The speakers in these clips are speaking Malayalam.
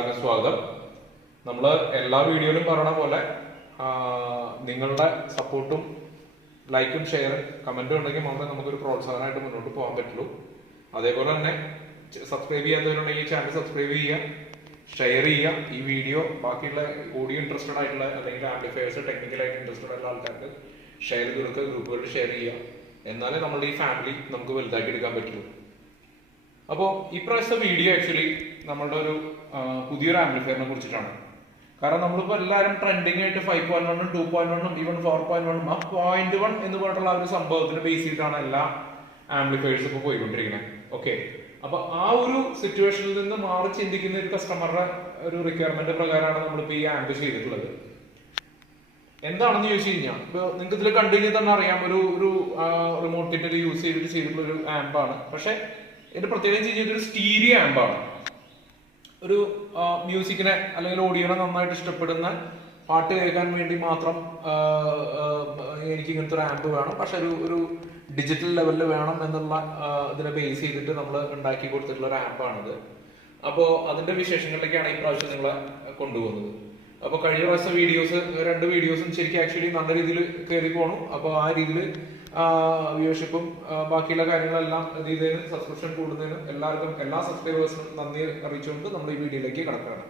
എല്ലാവർക്കും സ്വാഗതം. നമ്മൾ എല്ലാ വീഡിയോയിലും പറയണ പോലെ നിങ്ങളുടെ സപ്പോർട്ടും ലൈക്കും ഷെയറും കമന്റും ഉണ്ടെങ്കിൽ മാത്രമേ നമുക്കൊരു പ്രോത്സാഹനമായിട്ട് മുന്നോട്ട് പോകാൻ പറ്റുള്ളൂ. അതേപോലെ തന്നെ സബ്സ്ക്രൈബ് ചെയ്യാത്തവരുണ്ടെങ്കിൽ ചാനൽ സബ്സ്ക്രൈബ് ചെയ്യുക, ഷെയർ ചെയ്യുക. ഈ വീഡിയോ ബാക്കിയുള്ള ഓഡിയോ ഇൻട്രസ്റ്റഡ് ആയിട്ടുള്ള അല്ലെങ്കിൽ ആംപ്ലിഫയേഴ്സ് ടെക്നിക്കലായിട്ട് ഇൻട്രസ്റ്റഡ് ആയിട്ടുള്ള ആൾക്കാർക്ക് ഷെയർ ചെയ്ത് കൊടുക്കുക, ഗ്രൂപ്പുകളിൽ ഷെയർ ചെയ്യുക. എന്നാലേ നമ്മുടെ ഈ ഫാമിലി നമുക്ക് വലുതാക്കി എടുക്കാൻ പറ്റുള്ളൂ. അപ്പോൾ ഇപ്രാവശ്യത്തെ വീഡിയോ ആക്ച്വലി നമ്മളുടെ ഒരു പുതിയൊരു ആംപ്ലിഫയറിനെ കുറിച്ചിട്ടാണ്. കാരണം നമ്മളിപ്പോൾ എല്ലാവരും ട്രെൻഡിങ് ആയിട്ട് 5.1 2.1 ഈവൻ 4.1 ആ 0.1 എന്ന് പറഞ്ഞിട്ടുള്ള ഒരു സംഭവത്തിന് ബേസ് ചെയ്തിട്ടാണ് എല്ലാ ആംപ്ലിഫയേഴ്സ് ഇപ്പോൾ പോയിക്കൊണ്ടിരിക്കുന്നത്. ഓക്കെ, അപ്പൊ ആ ഒരു സിറ്റുവേഷനിൽ നിന്ന് മാറി ചിന്തിക്കുന്ന ഒരു കസ്റ്റമറുടെ ഒരു റിക്വയർമെന്റ് പ്രകാരമാണ് നമ്മളിപ്പോൾ ഈ ആംപ് ചെയ്തിട്ടുള്ളത്. എന്താണെന്ന് ചോദിച്ചു കഴിഞ്ഞാൽ ഇപ്പോൾ നിങ്ങൾക്ക് ഇതിൽ കണ്ടു കഴിഞ്ഞാൽ തന്നെ അറിയാം, ഒരു റിമോട്ട് കിറ്റ് യൂസ് ചെയ്തിട്ടുള്ള ഒരു ആംപാണ്. പക്ഷെ ഇതിന്റെ പ്രത്യേകം ചെയ്തൊരു സ്റ്റീരിയോ ആംപാണ്. ഒരു മ്യൂസിക്കിനെ അല്ലെങ്കിൽ ഓഡിയോനെ നന്നായിട്ട് ഇഷ്ടപ്പെടുന്ന പാട്ട് കേൾക്കാൻ വേണ്ടി മാത്രം എനിക്ക് ഇങ്ങനത്തെ ഒരു ആംപ് വേണം, പക്ഷെ ഒരു ഡിജിറ്റൽ ലെവലിൽ വേണം എന്നുള്ള ഇതിനെ ബേസ് ചെയ്തിട്ട് നമ്മൾ ഉണ്ടാക്കി കൊടുത്തിട്ടുള്ള ഒരു ആംപാണിത്. അപ്പോൾ അതിന്റെ വിശേഷങ്ങളിലേക്കാണ് ഈ പ്രാവശ്യം നിങ്ങളെ കൊണ്ടുപോകുന്നത്. അപ്പൊ കഴിഞ്ഞ പ്രാവശ്യത്തെ രണ്ട് വീഡിയോസും ശരിക്കും ആക്ച്വലി നല്ല രീതിയിൽ കയറി പോണു. അപ്പോൾ ആ രീതിയിൽ വ്യൂവർഷിപ്പും ബാക്കിയുള്ള കാര്യങ്ങളെല്ലാം ചെയ്തതിന്, സബ്സ്ക്രിപ്ഷൻ കൂടുന്നതിന് എല്ലാവർക്കും, എല്ലാ സബ്സ്ക്രൈബേഴ്സിനും നന്ദി അറിയിച്ചുകൊണ്ട് നമ്മൾ ഈ വീഡിയോയിലേക്ക് കടക്കുകയാണ്.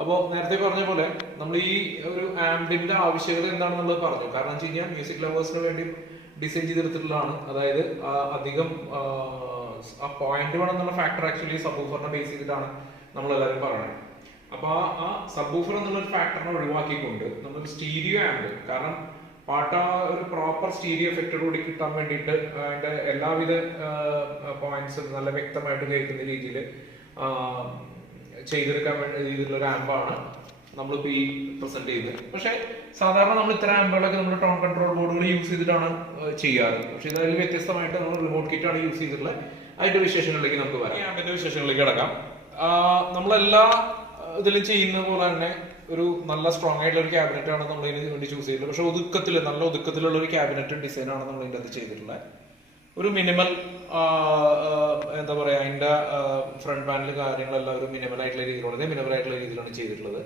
അപ്പോൾ നേരത്തെ പറഞ്ഞ പോലെ നമ്മൾ ഈ ഒരു ആംപിന്റെ ആവശ്യകത എന്താണെന്നുള്ളത് പറഞ്ഞു. കാരണം വെച്ച് കഴിഞ്ഞാൽ മ്യൂസിക് ലവേഴ്സിന് വേണ്ടി ഡിസൈൻ ചെയ്തെടുത്തിട്ടുള്ളതാണ്. അതായത് അധികം ആ 0.1 എന്നുള്ള ഫാക്ടർ ആക്ച്വലി സബ്വൂഫറിനെ ബേസ് ചെയ്തിട്ടാണ് നമ്മളെല്ലാവരും പറയുന്നത്. അപ്പൊ ആ സബ്വൂഫർ എന്നുള്ള ഒരു ഫാക്ടറിനെ ഒഴിവാക്കിക്കൊണ്ട് നമ്മൾ സ്റ്റീരിയോ ആംപ്, കാരണം പാട്ട് ഒരു പ്രോപ്പർ സ്റ്റീരിയോ എഫക്റ്റോട് കൂടി കിട്ടാൻ വേണ്ടിയിട്ട് അതിന്റെ എല്ലാവിധ പോയിന്റ്സും നല്ല വ്യക്തമായിട്ട് കേൾക്കുന്ന രീതിയിൽ ചെയ്തെടുക്കാൻ വേണ്ടി ചെയ്തിട്ടുള്ള ഒരു ആംപാണ് നമ്മളിപ്പോൾ ഈ പ്രസന്റ് ചെയ്യുന്നത്. പക്ഷെ സാധാരണ നമ്മൾ ഇത്തരം ആംപുകളൊക്കെ നമ്മൾ ടോൺ കൺട്രോൾ ബോർഡുകൾ യൂസ് ചെയ്തിട്ടാണ് ചെയ്യാറ്. പക്ഷെ ഇതിൽ വ്യത്യസ്തമായിട്ട് നമ്മൾ റിമോട്ട് കിറ്റാണ് യൂസ് ചെയ്തിട്ടുള്ളത്. അതിന്റെ വിശേഷങ്ങളിലേക്ക് നമുക്ക് വരാം. ഈ ആംപിന്റെ വിശേഷങ്ങളിലേക്ക് കിടക്കാം. നമ്മളെല്ലാ ഇതിലും ചെയ്യുന്ന പോലെ തന്നെ ഒരു നല്ല സ്ട്രോങ് ആയിട്ടുള്ള ഒരു ക്യാബിനറ്റ് ആണ് നമ്മൾ ഇതിന് വേണ്ടി ചൂസ് ചെയ്തിട്ടുള്ളത്. പക്ഷെ നല്ല ഒതുക്കത്തിലുള്ള ഒരു ക്യാബിനറ്റ് ഡിസൈൻ ആണ് നമ്മൾ ഇതിൻ്റെ അത് ചെയ്തിട്ടുള്ളത്. ഒരു മിനിമൽ എന്താ പറയാ, അതിന്റെ ഫ്രണ്ട് പാനൽ കാര്യങ്ങളെല്ലാം ഒരു മിനിമൽ ആയിട്ടുള്ള രീതിയിലാണ് ചെയ്തിട്ടുള്ളത്.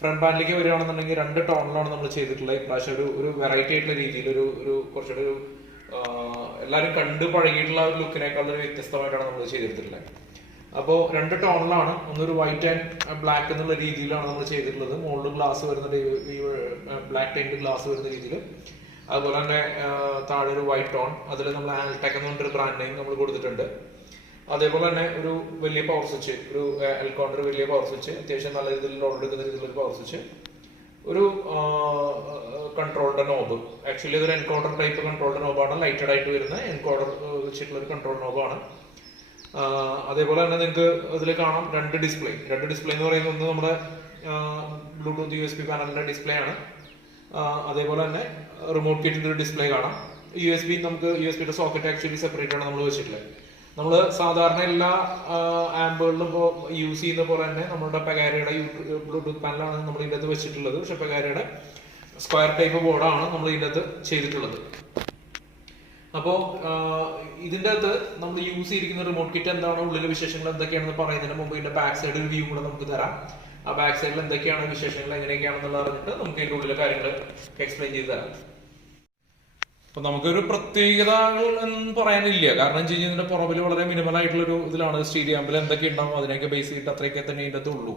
ഫ്രണ്ട് പാനലിലേക്ക് വരികയാണെന്നുണ്ടെങ്കിൽ 2 ടോണിലാണ് നമ്മൾ ചെയ്തിട്ടുള്ളത്. ഇപ്രാവശ്യം ഒരു വെറൈറ്റി ആയിട്ടുള്ള രീതിയിൽ ഒരു കുറച്ചുകൂടി ഒരു എല്ലാവരും കണ്ടു പഴകിയിട്ടുള്ള ഒരു ലുക്കിനേക്കാൾ ഒരു വ്യത്യസ്തമായിട്ടാണ് നമ്മൾ ചെയ്തെടുത്തിട്ടുള്ളത്. അപ്പോൾ 2 ടോണിലാണ്. ഒന്നൊരു വൈറ്റ് ആൻഡ് ബ്ലാക്ക് എന്നുള്ള രീതിയിലാണ് നമ്മൾ ചെയ്തിട്ടുള്ളത്. മുകളിൽ ഗ്ലാസ് വരുന്ന ബ്ലാക്ക് ടൈൻഡ് ഗ്ലാസ് വരുന്ന രീതിയിൽ. അതുപോലെ തന്നെ താഴെ ഒരു വൈറ്റ് ടോൺ, അതിൽ നമ്മൾ ആൽടെക് എന്ന് പറഞ്ഞൊരു ബ്രാൻഡ് നെയിം നമ്മൾ കൊടുത്തിട്ടുണ്ട്. അതേപോലെ തന്നെ ഒരു വലിയ പവർ സ്വിച്ച്, ഒരു എൽക്കോണ്ടർ വലിയ പവർ സ്വിച്ച്, അത്യാവശ്യം നല്ല രീതിയിൽ ലോഡ് എടുക്കുന്ന രീതിയിലൊരു പവർ സ്വിച്ച്, ഒരു കൺട്രോളിന്റെ നോബ്. ആക്ച്വലി ഇതൊരു എൻകോഡർ ടൈപ്പ് കൺട്രോളിന്റെ നോബാണ്. ലൈറ്റഡ് ആയിട്ട് വരുന്ന എൻകോഡർ വെച്ചിട്ടുള്ള ഒരു കൺട്രോൾ നോബാണ്. അതേപോലെ തന്നെ നിങ്ങൾക്ക് അതിൽ കാണാം 2 ഡിസ്പ്ലേ എന്ന് പറയുന്നത് ഒന്ന് നമ്മുടെ ബ്ലൂടൂത്ത് USB പാനലിന്റെ ഡിസ്പ്ലേ ആണ്. അതേപോലെ തന്നെ റിമോട്ട് കിറ്റിന്റെ ഒരു ഡിസ്പ്ലേ കാണാം. നമുക്ക് USB സോക്കറ്റ് ആക്ച്വലി സെപ്പറേറ്റ് ആണ് നമ്മൾ വെച്ചിട്ടുള്ളത്. നമ്മൾ സാധാരണ എല്ലാ ആംബുകളിലും ഇപ്പോൾ യൂസ് ചെയ്യുന്ന പോലെ തന്നെ നമ്മുടെ പെഗാരയുടെ ബ്ലൂടൂത്ത് പാനലാണ് നമ്മൾ ഇതിൻ്റെ അകത്ത് വെച്ചിട്ടുള്ളത്. പക്ഷെ പെഗാരയുടെ സ്ക്വയർ ടൈപ്പ് ബോർഡാണ് നമ്മൾ ഇതിൻ്റെ അകത്ത് ചെയ്തിട്ടുള്ളത്. അപ്പോൾ ഇതിൻ്റെ അകത്ത് നമ്മൾ യൂസ് ചെയ്തിരിക്കുന്ന റിമോട്ട് കിറ്റ് എന്താണ്, ഉള്ളിലെ വിശേഷങ്ങൾ എന്തൊക്കെയാണെന്ന് പറയുന്നതിന് മുമ്പ് ഇതിന്റെ ബാക്ക് സൈഡ് ഒരു വ്യൂ കൂടെ നമുക്ക് തരാം. ആ ബാക്ക് സൈഡിൽ എന്തൊക്കെയാണ് വിശേഷങ്ങൾ, എങ്ങനെയൊക്കെയാണെന്നുള്ള അറിഞ്ഞിട്ട് നമുക്ക് ഇതിന്റെ ഉള്ളിലെ കാര്യങ്ങൾ എക്സ്പ്ലെയിൻ ചെയ്ത് തരാം. അപ്പൊ നമുക്കൊരു പ്രത്യേകതകൾ എന്ന് പറയാനില്ല. കാരണം വെച്ച് കഴിഞ്ഞാൽ ഇതിന്റെ പുറകിൽ വളരെ മിനിമൽ ആയിട്ടുള്ള ഒരു ഇതിലാണ്. സ്റ്റീരിയോ ആംപിൽ എന്തൊക്കെ ഉണ്ടാവും അതിനൊക്കെ ബേസ് ചെയ്തിട്ട് അത്രയൊക്കെ തന്നെ ഇതിൻ്റെ അകത്ത് ഉള്ളൂ.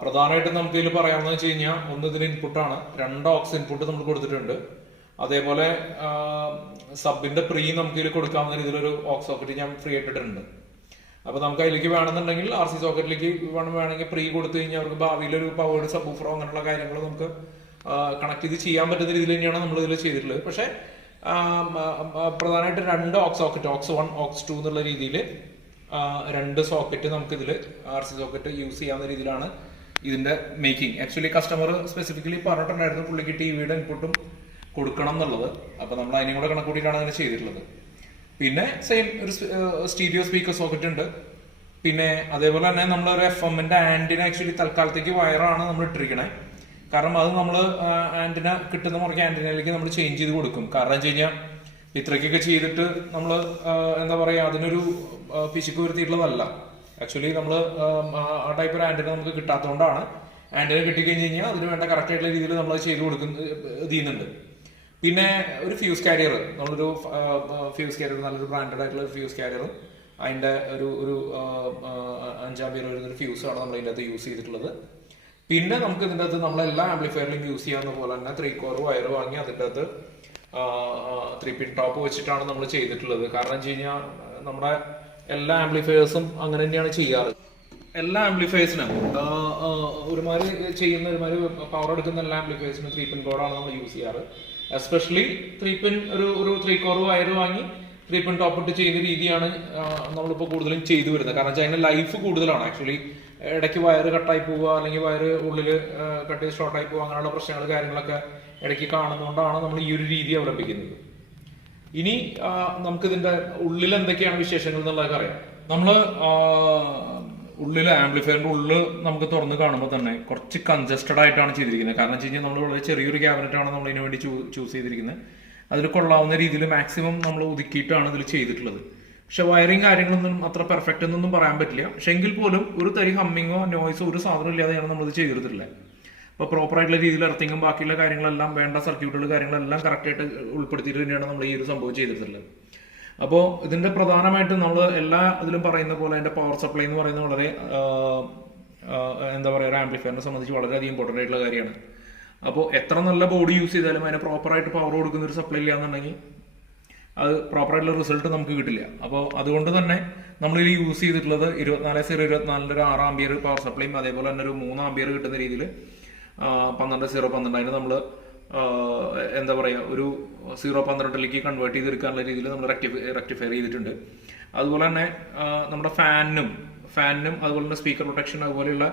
പ്രധാനമായിട്ടും നമുക്ക് ഇതിൽ പറയാമെന്ന് വെച്ച് കഴിഞ്ഞാൽ ഒന്ന് ഇതിന് ഇൻപുട്ടാണ്. 2 ഓക്സ് ഇൻപുട്ട് നമ്മൾ കൊടുത്തിട്ടുണ്ട്. അതേപോലെ സബിന്റെ പ്രീ നമുക്ക് ഇതിൽ കൊടുക്കാവുന്ന രീതിയിലൊരു ഓക്സ് സോക്കറ്റ് ഞാൻ ഫ്രീ ആയിട്ടിട്ടുണ്ട്. അപ്പൊ നമുക്ക് അതിലേക്ക് വേണമെന്നുണ്ടെങ്കിൽ RC സോക്കറ്റിലേക്ക് വേണമെങ്കിൽ പ്രീ കൊടുത്തു കഴിഞ്ഞാൽ അവർക്ക് ഭാവിയിൽ ഒരു പവേർഡ് സബ്വൂഫറോ അങ്ങനെയുള്ള കാര്യങ്ങൾ നമുക്ക് കണക്ട് ചെയ്ത് ചെയ്യാൻ പറ്റുന്ന രീതിയിൽ തന്നെയാണ് നമ്മൾ ഇതിൽ ചെയ്തിട്ടുള്ളത്. പക്ഷെ പ്രധാനമായിട്ട് 2 ഓക്സ് സോക്കറ്റ്, ഓക്സ് 1 ഓക്സ് 2 എന്നുള്ള രീതിയിൽ 2 സോക്കറ്റ് നമുക്ക് ഇതിൽ RC സോക്കറ്റ് യൂസ് ചെയ്യാവുന്ന രീതിയിലാണ് ഇതിന്റെ മേക്കിംഗ്. ആക്ച്വലി കസ്റ്റമർ സ്പെസിഫിക്കലി പറഞ്ഞിട്ടുണ്ടായിരുന്നു പുള്ളിക്ക് ടിവിയുടെ ഇൻപുട്ടും കൊടുക്കണം എന്നുള്ളത്. അപ്പൊ നമ്മൾ അതിനും കൂടെ കണക്കൂട്ടിയിട്ടാണ് അതിനെ ചെയ്തിട്ടുള്ളത്. പിന്നെ സെയിം ഒരു സ്റ്റീരിയോ സ്പീക്കർ സോക്കറ്റ് ഉണ്ട്. പിന്നെ അതേപോലെ തന്നെ നമ്മളൊരു FM-ന്റെ ആന്റിന ആക്ച്വലി തൽക്കാലത്തേക്ക് വയറാണ് നമ്മൾ ഇട്ടിരിക്കണേ. കാരണം അത് നമ്മൾ ആന്റിന കിട്ടുന്ന മുറയ്ക്ക് ആന്റിനയിലേക്ക് നമ്മൾ ചേഞ്ച് ചെയ്ത് കൊടുക്കും. കാരണം വെച്ച് കഴിഞ്ഞാൽ ഇത്രയ്ക്കൊക്കെ ചെയ്തിട്ട് നമ്മൾ എന്താ പറയാ, അതിനൊരു പിശുക്ക് വരുത്തിയിട്ടുള്ളതല്ല. ആക്ച്വലി നമ്മൾ ആ ടൈപ്പ് ഒരു ആന്റിന നമുക്ക് കിട്ടാത്തതുകൊണ്ടാണ്. ആന്റിന കിട്ടിക്കഴിഞ്ഞ് കഴിഞ്ഞാൽ അതിന് വേണ്ട കറക്റ്റ് ആയിട്ടുള്ള രീതിയിൽ നമ്മൾ ചെയ്ത് ചെയ്യുന്നുണ്ട്. പിന്നെ ഒരു ഫ്യൂസ് കാരിയർ, നമ്മളൊരു ഫ്യൂസ് കാരിയർ, നല്ലൊരു ബ്രാൻഡഡ് ആയിട്ടുള്ള ഒരു ഫ്യൂസ് കാരിയറും അതിൻ്റെ ഒരു 5 ആമ്പിയർ വരുന്ന ഒരു ഫ്യൂസാണ് നമ്മൾ ഇതിൻ്റെ അകത്ത് യൂസ് ചെയ്തിട്ടുള്ളത്. പിന്നെ നമുക്ക് ഇതിൻ്റെ അകത്ത് നമ്മളെല്ലാ ആംപ്ലിഫയറിലും യൂസ് ചെയ്യാവുന്ന പോലെ തന്നെ 3 കോർ വയർ വാങ്ങി അതിൻ്റെ അകത്ത് 3 പിൻ ടോപ്പ് വെച്ചിട്ടാണ് നമ്മൾ ചെയ്തിട്ടുള്ളത്. കാരണം വെച്ച് കഴിഞ്ഞാൽ നമ്മുടെ എല്ലാ ആംപ്ലിഫയേഴ്സും അങ്ങനെ തന്നെയാണ് ചെയ്യാറ്. എല്ലാ ആംപ്ലിഫയേഴ്സിനും ഒരുമാതിരി ഒരുമാതിരി പവർ എടുക്കുന്ന എല്ലാ ആംപ്ലിഫയേഴ്സിനും 3 പിൻ കോഡാണ് നമ്മൾ യൂസ് ചെയ്യാറ്. എസ്പെഷ്യലി 3 പിൻ ഒരു 3 കോർ വയർ വാങ്ങി 3 പിൻ ടോപ്പ് ഇട്ട് ചെയ്യുന്ന രീതിയാണ് നമ്മളിപ്പോൾ കൂടുതലും ചെയ്തു വരുന്നത്. കാരണം വെച്ചാൽ അതിന്റെ ലൈഫ് കൂടുതലാണ്. ആക്ച്വലി ഇടയ്ക്ക് വയർ കട്ടായി പോവുക, അല്ലെങ്കിൽ വയർ ഉള്ളിൽ കട്ട് ചെയ്ത് ഷോർട്ടായി പോവുക, അങ്ങനെയുള്ള പ്രശ്നങ്ങൾ കാര്യങ്ങളൊക്കെ ഇടയ്ക്ക് കാണുന്നതുകൊണ്ടാണ് നമ്മൾ ഈ ഒരു രീതി അവലംബിക്കുന്നത്. ഇനി നമുക്കിതിന്റെ ഉള്ളിൽ എന്തൊക്കെയാണ് വിശേഷങ്ങൾ എന്നുള്ളതൊക്കെ അറിയാം. നമ്മൾ ഉള്ളിൽ ആംപ്ലിഫയറിന്റെ ഉള്ളിൽ നമുക്ക് തുറന്ന് കാണുമ്പോൾ തന്നെ കുറച്ച് കൺജസ്റ്റഡ് ആയിട്ടാണ് ചെയ്തിരിക്കുന്നത്. കാരണം വെച്ച് കഴിഞ്ഞാൽ നമ്മൾ വളരെ ചെറിയൊരു ക്യാബിനറ്റ് ആണ് നമ്മൾ ഇതിനു വേണ്ടി ചൂസ് ചെയ്തിരിക്കുന്നത്. അതിൽ കൊള്ളാവുന്ന രീതിയിൽ മാക്സിമം നമ്മൾ ഒതുക്കിയിട്ടാണ് ഇതിൽ ചെയ്തിട്ടുള്ളത്. പക്ഷെ വയറിങ് കാര്യങ്ങളൊന്നും അത്ര പെർഫെക്റ്റ് എന്നൊന്നും പറയാൻ പറ്റില്ല. പക്ഷെ എങ്കിൽ പോലും ഒരു തരി ഹമ്മിങ്ങോ നോയ്സോ ഒരു സാധനം ഇല്ലാതെയാണ് നമ്മളിത് ചെയ്തിട്ടില്ല. അപ്പോൾ പ്രോപ്പർ ആയിട്ടുള്ള രീതിയിൽ എർത്തിങ്ങും ബാക്കിയുള്ള കാര്യങ്ങളെല്ലാം വേണ്ട സർക്യൂട്ടുകൾ കാര്യങ്ങളെല്ലാം കറക്റ്റായിട്ട് ഉൾപ്പെടുത്തിയിട്ട് തന്നെയാണ് നമ്മൾ ഈ ഒരു സംഭവം ചെയ്തിട്ടുള്ളത്. അപ്പോൾ ഇതിന്റെ പ്രധാനമായിട്ടും നമ്മൾ എല്ലാ ഇതിലും പറയുന്ന പോലെ അതിന്റെ പവർ സപ്ലൈ എന്ന് പറയുന്നത് വളരെ എന്താ പറയുക, ഒരു ആംപ്ലിഫയറിനെ സംബന്ധിച്ച് വളരെയധികം ഇമ്പോർട്ടൻ്റ് ആയിട്ടുള്ള കാര്യമാണ്. അപ്പോൾ എത്ര നല്ല ബോഡി യൂസ് ചെയ്താലും അതിന് പ്രോപ്പറായിട്ട് പവർ കൊടുക്കുന്ന ഒരു സപ്ലൈ ഇല്ല എന്നുണ്ടെങ്കിൽ അത് പ്രോപ്പറായിട്ടുള്ള റിസൾട്ട് നമുക്ക് കിട്ടില്ല. അപ്പോൾ അതുകൊണ്ട് തന്നെ നമ്മളിത് യൂസ് ചെയ്തിട്ടുള്ളത് 24/024 ഒരു 6 ആമ്പിയർ പവർ സപ്ലൈയും അതേപോലെ തന്നെ ഒരു 3 ആമ്പിയർ കിട്ടുന്ന രീതിയിൽ 12/012 അതിന് നമ്മൾ എന്താ പറയുക, ഒരു 0.12ലേക്ക് കൺവേർട്ട് ചെയ്തെടുക്കാനുള്ള രീതിയിൽ നമ്മൾ റെക്ടിഫയർ ചെയ്തിട്ടുണ്ട്. അതുപോലെ തന്നെ നമ്മുടെ ഫാനിനും അതുപോലെ തന്നെ സ്പീക്കർ പ്രൊട്ടക്ഷൻ അതുപോലെയുള്ള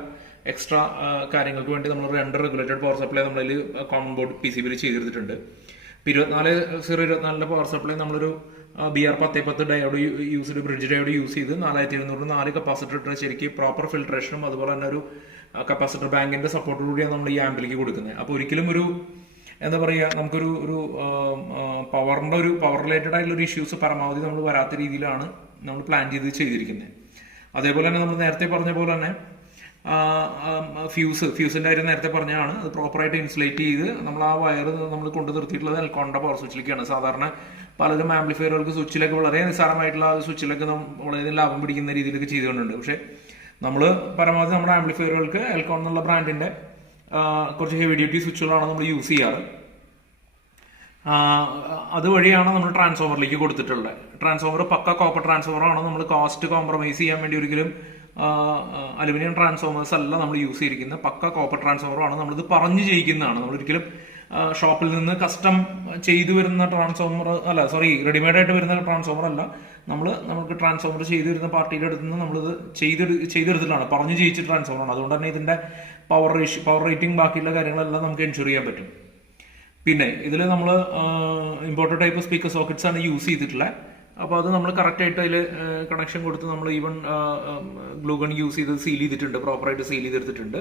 എക്സ്ട്രാ കാര്യങ്ങൾക്ക് വേണ്ടി നമ്മൾ 2 റെഗുലേറ്റഡ് പവർ സപ്ലൈ നമ്മളതിൽ കോമൺ ബോർഡ് PCBയിൽ ചെയ്തെടുത്തിട്ടുണ്ട്. 24/024 പവർ സപ്ലൈ നമ്മളൊരു BR1010 diode bridge diode use ചെയ്ത് 4700 4 കപ്പാസിറ്റർ ഇട്ട് ശരിക്കും പ്രോപ്പർ ഫിൽട്രേഷനും അതുപോലെ തന്നെ ഒരു കപ്പാസിറ്റർ ബാങ്കിന്റെ സപ്പോർട്ടോടുകൂടിയാണ് നമ്മൾ ഈ ആംപിലേക്ക് കൊടുക്കുന്നത്. അപ്പോൾ ഒരിക്കലും ഒരു എന്താ പറയുക, നമുക്കൊരു പവർ റിലേറ്റഡ് ആയിട്ടുള്ള ഒരു ഇഷ്യൂസ് പരമാവധി നമ്മൾ വരാത്ത രീതിയിലാണ് നമ്മൾ പ്ലാൻ ചെയ്തിരിക്കുന്നത്. അതേപോലെ തന്നെ നമ്മൾ നേരത്തെ പറഞ്ഞ പോലെ തന്നെ ഫ്യൂസിന്റെ കാര്യം നേരത്തെ പറഞ്ഞാണ്, അത് പ്രോപ്പറായിട്ട് ഇൻസുലേറ്റ് ചെയ്ത് നമ്മൾ ആ വയർ നമ്മൾ കൊണ്ടു നിർത്തിയിട്ടുള്ളത് എൽക്കോണിന്റെ പവർ സ്വിച്ചിലേക്കാണ്. സാധാരണ പലരും ആംപ്ലിഫയറുകൾക്ക് സ്വിച്ചിലൊക്കെ വളരെ നിസ്സാരമായിട്ടുള്ള ആ സ്വിച്ചിലൊക്കെ വളരെ ലാഭം പിടിക്കുന്ന രീതിയിലൊക്കെ ചെയ്തുകൊണ്ടുണ്ട്. പക്ഷെ നമ്മൾ പരമാവധി നമ്മുടെ ആംപ്ലിഫയറുകൾക്ക് എൽക്കോൺ എന്നുള്ള ബ്രാൻഡിന്റെ കുറച്ച് ഹെവി ഡ്യൂട്ടി സ്വിച്ചുകളാണ് നമ്മൾ യൂസ് ചെയ്യാറ്. അതുവഴിയാണ് നമ്മൾ ട്രാൻസ്ഫോമറിലേക്ക് കൊടുത്തിട്ടുള്ളത്. ട്രാൻസ്ഫോമർ പക്ക കോപ്പർ ട്രാൻസ്ഫോമറാണ്. നമ്മൾ കോസ്റ്റ് കോംപ്രമൈസ് ചെയ്യാൻ വേണ്ടി ഒരിക്കലും അലുമിനിയം ട്രാൻസ്ഫോമേഴ്സ് അല്ല നമ്മൾ യൂസ് ചെയ്തിരിക്കുന്നത്. പക്ക കോപ്പർ ട്രാൻസ്ഫോമറാണ്. നമ്മളിത് പറഞ്ഞു ചെയ്യിക്കുന്നതാണ്. നമ്മളൊരിക്കലും ഷോപ്പിൽ നിന്ന് കസ്റ്റം ചെയ്തു വരുന്ന റെഡിമെയ്ഡ് ആയിട്ട് വരുന്ന ട്രാൻസ്ഫോമർ അല്ല. നമുക്ക് ട്രാൻസ്ഫോമർ ചെയ്തു വരുന്ന പാർട്ടിയുടെ അടുത്ത് നിന്ന് നമ്മളിത് ചെയ്തെടുത്തിട്ടാണ്, പറഞ്ഞു ചെയ്യിച്ച ട്രാൻസ്ഫോമറാണ്. അതുകൊണ്ട് തന്നെ ഇതിന്റെ പവർ റേറ്റിംഗ് ബാക്കിയുള്ള കാര്യങ്ങളെല്ലാം നമുക്ക് എൻഷുർ ചെയ്യാൻ പറ്റും. പിന്നെ ഇതിൽ നമ്മൾ ഇമ്പോർട്ടഡ് ടൈപ്പ് സ്പീക്കർ സോക്കറ്റ്സ് ആണ് യൂസ് ചെയ്തിട്ടുള്ളത്. അപ്പോൾ അത് നമ്മൾ കറക്റ്റ് ആയിട്ട് അതിൽ കണക്ഷൻ കൊടുത്ത് നമ്മൾ ഈവൻ ഗ്ലൂഗൺ യൂസ് ചെയ്ത് സീൽ ചെയ്തിട്ടുണ്ട്, പ്രോപ്പറായിട്ട് സീൽ ചെയ്തെടുത്തിട്ടുണ്ട്.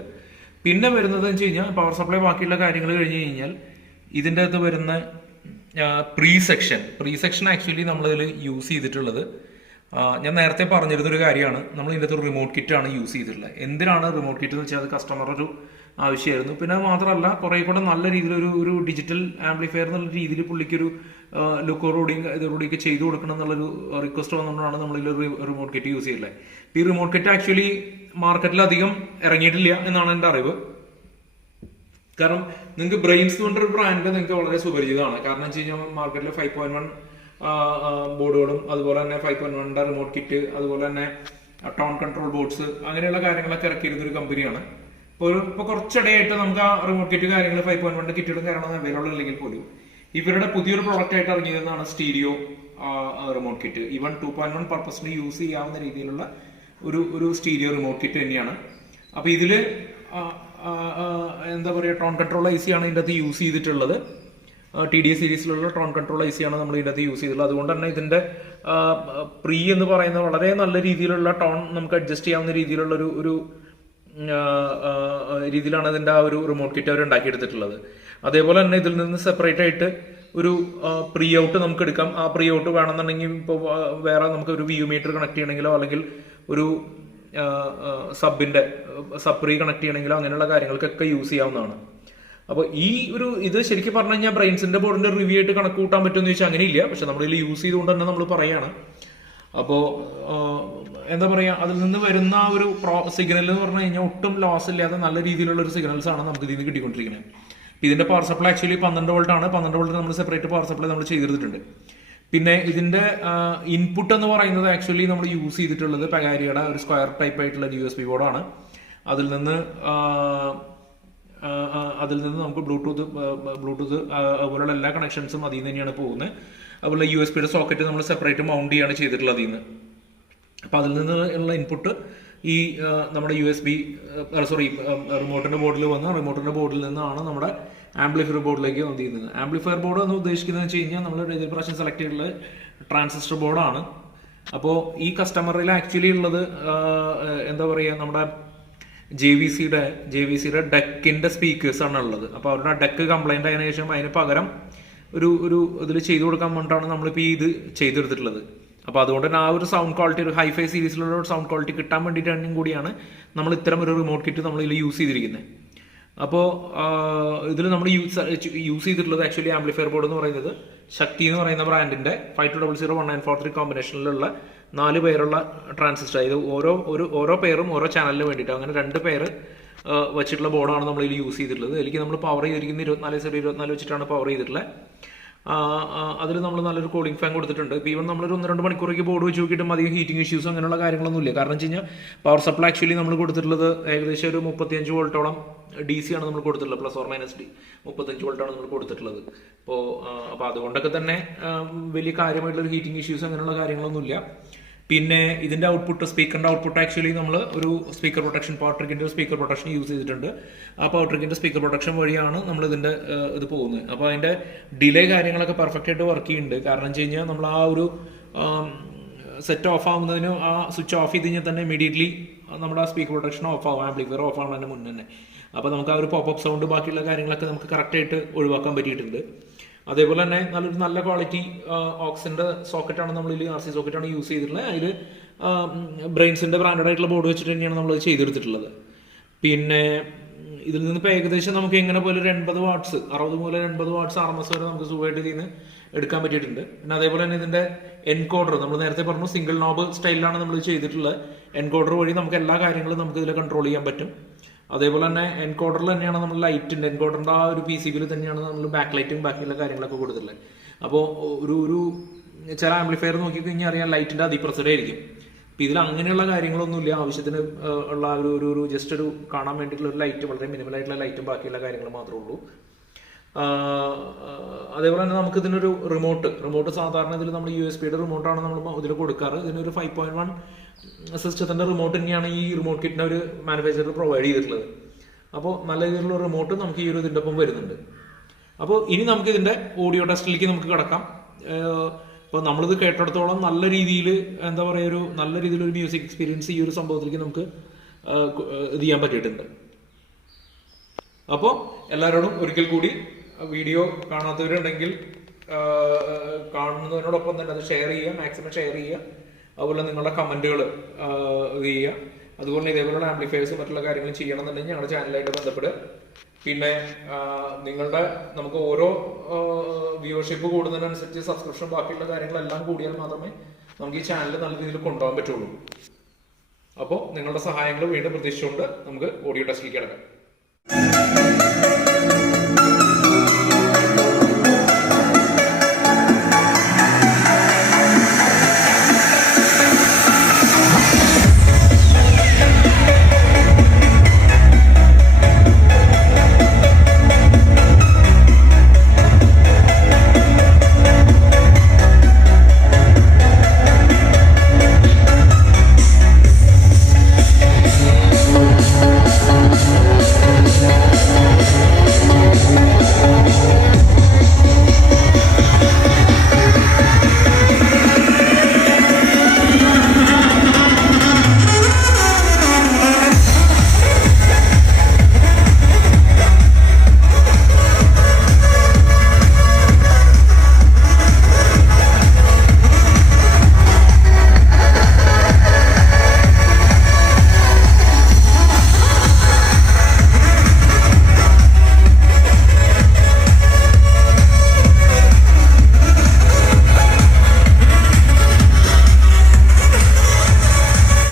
പിന്നെ വരുന്നത് വെച്ച് കഴിഞ്ഞാൽ പവർ സപ്ലൈ ബാക്കിയുള്ള കാര്യങ്ങൾ കഴിഞ്ഞ് കഴിഞ്ഞാൽ ഇതിൻ്റെ അകത്ത് വരുന്ന പ്രീ സെക്ഷൻ ആക്ച്വലി നമ്മളിതിൽ യൂസ് ചെയ്തിട്ടുള്ളത് ഞാൻ നേരത്തെ പറഞ്ഞിരുന്നൊരു കാര്യമാണ്. നമ്മൾ ഇതിൻ്റെ അകത്ത് ഒരു റിമോട്ട് കിറ്റ് ആണ് യൂസ് ചെയ്തിട്ടുള്ളത്. എന്തിനാണ് റിമോട്ട് കിറ്റ് എന്ന് വെച്ചാൽ അത് കസ്റ്റമർ ഒരു ആവശ്യമായിരുന്നു. പിന്നെ അത് മാത്രമല്ല കുറെ കൂടെ നല്ല രീതിയിൽ ഒരു ഡിജിറ്റൽ ആംപ്ലിഫയർ എന്നുള്ള രീതിയിൽ പുള്ളിക്കൊരു ഇതോടുകൂടിയൊക്കെ ചെയ്തു കൊടുക്കണം എന്നുള്ളൊരു റിക്വസ്റ്റ് വന്നുകൊണ്ടാണ് നമ്മളിൽ റിമോട്ട് കിറ്റ് യൂസ് ചെയ്തിട്ടുള്ളത്. ഈ റിമോട്ട് കിറ്റ് ആക്ച്വലി മാർക്കറ്റിൽ അധികം ഇറങ്ങിയിട്ടില്ല എന്നാണ് എൻ്റെ അറിവ്. കാരണം നിങ്ങൾക്ക് ബ്രെയിൻസ് കൊണ്ടൊരു ബ്രാൻഡ് നിങ്ങൾക്ക് വളരെ സുപരിചിതമാണ്. കാരണം വെച്ച് കഴിഞ്ഞാൽ മാർക്കറ്റിൽ 5.1 ബോർഡുകളും അതുപോലെ തന്നെ 5.1 റിമോട്ട് കിറ്റ് അതുപോലെ തന്നെ ടോൺ കൺട്രോൾ ബോർഡ്സ് അങ്ങനെയുള്ള കാര്യങ്ങളൊക്കെ ഇറക്കിയിരുന്ന ഒരു കമ്പനിയാണ്. ഇപ്പോൾ കുറച്ചിടെയായിട്ട് നമുക്ക് ആ റിമോട്ട് കിറ്റ് കാര്യങ്ങൾ 5.1 കിറ്റുകളും കാര്യങ്ങളും അവൈലബിൾ അല്ലെങ്കിൽ പോലും ഇവരുടെ പുതിയൊരു പ്രോഡക്റ്റ് ആയിട്ട് ഇറങ്ങിയതെന്നാണ് സ്റ്റീരിയോ റിമോട്ട് കിറ്റ്. ഈവൻ 2.1 പർപ്പസിന് യൂസ് ചെയ്യാവുന്ന രീതിയിലുള്ള ഒരു സ്റ്റീരിയോ റിമോട്ട് കിറ്റ് തന്നെയാണ്. അപ്പൊ ഇതില് എന്താ പറയുക, ടോൺ കൺട്രോൾ IC ആണ് ഇതിൻ്റെ അകത്ത് യൂസ് ചെയ്തിട്ടുള്ളത്. TDS സീരീസിലുള്ള ടോൺ കൺട്രോൾ IC ആണ് നമ്മൾ ഇതിൻ്റെ അകത്ത് യൂസ് ചെയ്തിട്ടുള്ളത്. അതുകൊണ്ട് തന്നെ ഇതിന്റെ പ്രീ എന്ന് പറയുന്ന വളരെ നല്ല രീതിയിലുള്ള ടോൺ നമുക്ക് അഡ്ജസ്റ്റ് ചെയ്യാവുന്ന രീതിയിലുള്ള ഒരു രീതിയിലാണ് ഇതിന്റെ ആ ഒരു റിമോട്ട് കിറ്റ് അവർ ഉണ്ടാക്കിയെടുത്തിട്ടുള്ളത്. അതേപോലെ തന്നെ ഇതിൽ നിന്ന് സെപ്പറേറ്റ് ആയിട്ട് ഒരു പ്രീ ഔട്ട് നമുക്ക് എടുക്കാം. ആ പ്രീ ഔട്ട് വേണമെന്നുണ്ടെങ്കിൽ ഇപ്പോൾ വേറെ നമുക്ക് ഒരു വ്യൂ മീറ്റർ കണക്ട് ചെയ്യണമെങ്കിലോ അല്ലെങ്കിൽ ഒരു സബ് പ്രീ കണക്ട് ചെയ്യണമെങ്കിലോ അങ്ങനെയുള്ള കാര്യങ്ങൾക്കൊക്കെ യൂസ് ചെയ്യാവുന്നതാണ്. അപ്പോൾ ഇത് ശരിക്കും പറഞ്ഞു കഴിഞ്ഞാൽ ബ്രെയിൻസിന്റെ ബോർഡിന്റെ റിവ്യൂ ആയിട്ട് കണക്ക് കൂട്ടാൻ പറ്റുമെന്ന് ചോദിച്ചാൽ അങ്ങനെയില്ല. പക്ഷെ നമ്മളിതിൽ യൂസ് ചെയ്തുകൊണ്ട് തന്നെ നമ്മൾ പറയാണ്. അപ്പോൾ എന്താ പറയുക, അതിൽ നിന്ന് വരുന്ന ഒരു സിഗ്നൽ എന്ന് പറഞ്ഞു കഴിഞ്ഞാൽ ഒട്ടും ലോസ് ഇല്ലാതെ നല്ല രീതിയിലുള്ള ഒരു സിഗ്നൽസ് ആണ് നമുക്ക് ഇതിൽ നിന്ന് കിട്ടിക്കൊണ്ടിരിക്കുന്നത്. ഇതിന്റെ പവർ സപ്ലൈ ആക്ച്വലി 12 വോൾട്ട് ആണ്. 12 വോൾട്ട് നമ്മൾ സെപ്പറേറ്റ് പവർ സപ്ലൈ നമ്മൾ ചെയ്തെടുത്തിട്ടുണ്ട്. പിന്നെ ഇതിന്റെ ഇൻപുട്ട് എന്ന് പറയുന്നത് ആക്ച്വലി നമ്മൾ യൂസ് ചെയ്തിട്ടുള്ളത് പകാരിയുടെ ഒരു സ്ക്വയർ ടൈപ്പ് ആയിട്ടുള്ള USB ബോർഡാണ്. അതിൽ നിന്ന് നമുക്ക് ബ്ലൂടൂത്ത് അതുപോലുള്ള എല്ലാ കണക്ഷൻസും അതിൽ നിന്ന് തന്നെയാണ് പോകുന്നത്. അതുപോലെ USB സോക്കറ്റ് നമ്മൾ സെപ്പറേറ്റ് മൗണ്ട് ചെയ്യാണ് ചെയ്തിട്ടുള്ളത് അതിൽ നിന്ന്. അപ്പം അതിൽ നിന്ന് ഉള്ള ഇൻപുട്ട് ഈ നമ്മുടെ റിമോട്ടിന്റെ ബോർഡിൽ വന്ന് റിമോട്ടിന്റെ ബോർഡിൽ നിന്നാണ് നമ്മുടെ ആംപ്ലിഫയർ ബോർഡിലേക്ക് വന്നിരുന്നത്. ആംപ്ലിഫയർ ബോർഡ് എന്ന് ഉദ്ദേശിക്കുന്നത് വെച്ച് കഴിഞ്ഞാൽ നമ്മൾ ഇതിൽ പ്രാവശ്യം സെലക്ട് ചെയ്തിട്ടുള്ള ട്രാൻസിസ്റ്റർ ബോർഡാണ്. അപ്പോൾ ഈ കസ്റ്റമറിൽ ആക്ച്വലി ഉള്ളത് എന്താ പറയുക, നമ്മുടെ JVCയുടെ ഡെക്കിന്റെ സ്പീക്കേഴ്സ് ആണ് ഉള്ളത്. അപ്പോൾ അവരുടെ ഡെക്ക് കംപ്ലൈന്റ് ആയതിനു ശേഷം അതിന് പകരം ഒരു ഇതിൽ ചെയ്തു കൊടുക്കാൻ വേണ്ടിയിട്ടാണ് നമ്മളിപ്പോൾ ഇത് ചെയ്തെടുത്തിട്ടുള്ളത്. അപ്പോൾ അതുകൊണ്ട് തന്നെ ആ ഒരു സൗണ്ട് ക്വാളിറ്റി, ഒരു ഹൈഫൈ സീരീസിലുള്ള ഒരു സൗണ്ട് ക്വാളിറ്റി കിട്ടാൻ വേണ്ടിയിട്ടാണെങ്കിൽ കൂടിയാണ് നമ്മൾ ഇത്തരം ഒരു റിമോട്ട് കിറ്റ് നമ്മൾ ഇതിൽ യൂസ് ചെയ്തിരിക്കുന്നത്. അപ്പോൾ ഇതിൽ നമ്മൾ യൂസ് ചെയ്തിട്ടുള്ളത് ആക്ച്വലി ആംപ്ലിഫയർ ബോർഡ് എന്ന് പറയുന്നത് ശക്തി എന്ന് പറയുന്ന ബ്രാൻഡിന്റെ 52001943 കോമ്പിനേഷനിലുള്ള 4 പേരുള്ള ട്രാൻസിസ്റ്റർ. ഇത് ഓരോ പേരും ഓരോ ചാനലിന് വേണ്ടിയിട്ട് അങ്ങനെ 2 പേര് വെച്ചിട്ടുള്ള ബോർഡാണ് നമ്മൾ ഇതിൽ യൂസ് ചെയ്തിട്ടുള്ളത്. ഇതിലേക്ക് നമ്മൾ പവർ ചെയ്തിരിക്കുന്ന 24/24 വെച്ചിട്ടാണ് പവർ ചെയ്തിട്ടുള്ളത്. അതിൽ നമ്മൾ നല്ലൊരു കൂളിംഗ് ഫാൻ കൊടുത്തിട്ടുണ്ട്. ഇപ്പോൾ ഈവൻ നമ്മളൊരു 1-2 മണിക്കൂറേക്ക് ബോർഡ് വെച്ച് നോക്കിയിട്ടും അധികം ഹീറ്റിംഗ് ഇഷ്യൂസ് അങ്ങനെയുള്ള കാര്യങ്ങളൊന്നും ഇല്ല. കാരണം വെച്ച് കഴിഞ്ഞാൽ പവർ സപ്ലൈ ആക്ച്വലി നമ്മൾ കൊടുത്തിട്ടുള്ളത് ഏകദേശം ഒരു 35 വോൾട്ടോളം DC ആണ് നമ്മൾ കൊടുത്തിട്ടുള്ളത്. +or-35 വോൾട്ടാണ് നമ്മൾ കൊടുത്തിട്ടുള്ളത്. അപ്പോൾ അതുകൊണ്ടൊക്കെ തന്നെ വലിയ കാര്യമായിട്ടുള്ള ഹീറ്റിംഗ് ഇഷ്യൂസ് അങ്ങനെയുള്ള കാര്യങ്ങളൊന്നുമില്ല. പിന്നെ ഇതിന്റെ സ്പീക്കറിന്റെ ഔട്ട്പുട്ട് ആക്ച്വലി നമ്മൾ ഒരു സ്പീക്കർ പ്രൊട്ടക്ഷൻ, പവർ ട്രിക്കിന്റെ സ്പീക്കർ പ്രൊട്ടക്ഷൻ യൂസ് ചെയ്തിട്ടുണ്ട്. ആ പവർ ട്രിക്കിന്റെ സ്പീക്കർ പ്രൊട്ടക്ഷൻ വഴിയാണ് നമ്മൾ ഇതിന്റെ ഇത് പോകുന്നത്. അപ്പോൾ അതിന്റെ ഡിലേ കാര്യങ്ങളൊക്കെ പെർഫെക്റ്റ് ആയിട്ട് വർക്ക് ചെയ്യുന്നുണ്ട്. കാരണം വെച്ച് കഴിഞ്ഞാൽ നമ്മൾ ആ ഒരു സെറ്റ് ഓഫ് ആവുന്നതിന് ആ സ്വിച്ച് ഓഫ് ചെയ്ത് കഴിഞ്ഞാൽ തന്നെ ഇമീഡിയറ്റ്ലി നമ്മുടെ ആ സ്പീക്കർ പ്രൊട്ടക്ഷൻ ഓഫ് ആവും, ആംപ്ലിഫയർ ഓഫ് ആവുന്നതിന് മുന്നേ തന്നെ. അപ്പോൾ നമുക്ക് ആ ഒരു പോപ്പ് സൗണ്ട് ബാക്കിയുള്ള കാര്യങ്ങളൊക്കെ നമുക്ക് കറക്റ്റായിട്ട് ഒഴിവാക്കാൻ പറ്റിയിട്ടുണ്ട്. അതേപോലെ തന്നെ നല്ല ക്വാളിറ്റി ഓക്സിന്റെ സോക്കറ്റാണ് നമ്മൾ ഇതിൽ RC സോക്കറ്റാണ് യൂസ് ചെയ്തിട്ടുള്ളത്. അതിൽ ബ്രെയിൻസിന്റെ ബ്രാൻഡഡ് ആയിട്ടുള്ള ബോർഡ് വെച്ചിട്ട് തന്നെയാണ് നമ്മൾ ചെയ്തെടുത്തിട്ടുള്ളത്. പിന്നെ ഇതിൽ നിന്ന് ഇപ്പോൾ ഏകദേശം നമുക്ക് എങ്ങനെ പോലെ ഒരു 80 വാട്ട്സ് 60 മുതൽ 80 വാട്ട്സ് RMS വരെ നമുക്ക് സുഖമായിട്ട് ഇതിൽ നിന്ന് എടുക്കാൻ പറ്റിയിട്ടുണ്ട്. പിന്നെ അതേപോലെ തന്നെ ഇതിന്റെ എൻകോഡർ നമ്മൾ നേരത്തെ പറഞ്ഞു സിംഗിൾ നോബ് സ്റ്റൈലിലാണ് നമ്മൾ ചെയ്തിട്ടുള്ളത്. എൻകോഡർ വഴി നമുക്ക് എല്ലാ കാര്യങ്ങളും നമുക്ക് ഇതിൽ കൺട്രോൾ ചെയ്യാൻ പറ്റും. അതേപോലെ തന്നെ എൻകോഡറിൽ തന്നെയാണ് നമ്മൾ ലൈറ്റിന്റെ എൻകോഡറിന്റെ ആ ഒരു PCBയിൽ തന്നെയാണ് നമ്മൾ ബാക്ക് ലൈറ്റും ബാക്കിയുള്ള കാര്യങ്ങളൊക്കെ കൊടുത്തിട്ടുള്ളത്. അപ്പോൾ ഒരു ചില ആംപ്ലിഫയർ നോക്കിക്കഴിഞ്ഞാൽ അറിയാം ലൈറ്റിന്റെ അതിപ്രസരം ആയിരിക്കും. അപ്പം ഇതിൽ അങ്ങനെയുള്ള കാര്യങ്ങളൊന്നുമില്ല. ആവശ്യത്തിന് ഉള്ള ഒരു ജസ്റ്റ് ഒരു കാണാൻ വേണ്ടിയിട്ടുള്ള ഒരു ലൈറ്റ്, വളരെ മിനിമൽ ആയിട്ടുള്ള ലൈറ്റും ബാക്കിയുള്ള കാര്യങ്ങൾ മാത്രമേ ഉള്ളൂ. അതേപോലെ തന്നെ നമുക്ക് ഇതിനൊരു റിമോട്ട് സാധാരണ ഇതിൽ നമ്മൾ USB റിമോട്ടാണ് നമ്മൾ ഇതിൽ കൊടുക്കാറ്. ഇതിനൊരു 5.1 സിസ്റ്റത്തിന്റെ റിമോട്ട് തന്നെയാണ് ഈ റിമോട്ട് കിറ്റിന് ഒരു മാനുഫാക്ചറർ പ്രൊവൈഡ് ചെയ്തിട്ടുള്ളത്. അപ്പോൾ നല്ല രീതിയിലുള്ള റിമോട്ട് നമുക്ക് ഈ ഒരു ഇതിൻ്റെ ഒപ്പം വരുന്നുണ്ട്. അപ്പോൾ ഇനി നമുക്ക് ഇതിന്റെ ഓഡിയോ ടെസ്റ്റിലേക്ക് നമുക്ക് കിടക്കാം. ഇപ്പോൾ നമ്മളിത് കേട്ടിടത്തോളം നല്ല രീതിയിൽ എന്താ പറയുക, നല്ല രീതിയിലൊരു മ്യൂസിക് എക്സ്പീരിയൻസ് ഈ ഒരു സംഭവത്തിലേക്ക് നമുക്ക് ഇത് ചെയ്യാൻ പറ്റിയിട്ടുണ്ട്. അപ്പോൾ എല്ലാവരോടും ഒരിക്കൽ കൂടി വീഡിയോ കാണാത്തവരുണ്ടെങ്കിൽ കാണുന്നതിനോടൊപ്പം തന്നെ അത് ഷെയർ ചെയ്യുക, മാക്സിമം ഷെയർ ചെയ്യുക. അതുപോലെ നിങ്ങളുടെ കമന്റുകൾ ചെയ്യുക. അതുപോലെ ഇതേപോലുള്ള ആംപ്ലിഫയേഴ്സ് മറ്റുള്ള കാര്യങ്ങൾ ചെയ്യണമെന്നുണ്ടെങ്കിൽ ഞങ്ങളുടെ ചാനലായിട്ട് ബന്ധപ്പെടുക. പിന്നെ നമുക്ക് ഓരോ വ്യൂവർഷിപ്പ് കൂടുന്നതിനനുസരിച്ച് സബ്സ്ക്രിപ്ഷൻ ബാക്കിയുള്ള കാര്യങ്ങളെല്ലാം കൂടിയാൽ മാത്രമേ നമുക്ക് ഈ ചാനൽ നല്ല രീതിയിൽ കൊണ്ടുപോകാൻ പറ്റുള്ളൂ. അപ്പോൾ നിങ്ങളുടെ സഹായങ്ങൾ വീണ്ടും പ്രതീക്ഷിച്ചുകൊണ്ട് നമുക്ക് ഓഡിയോ ടെസ്റ്റിലേക്ക് കിടക്കാം.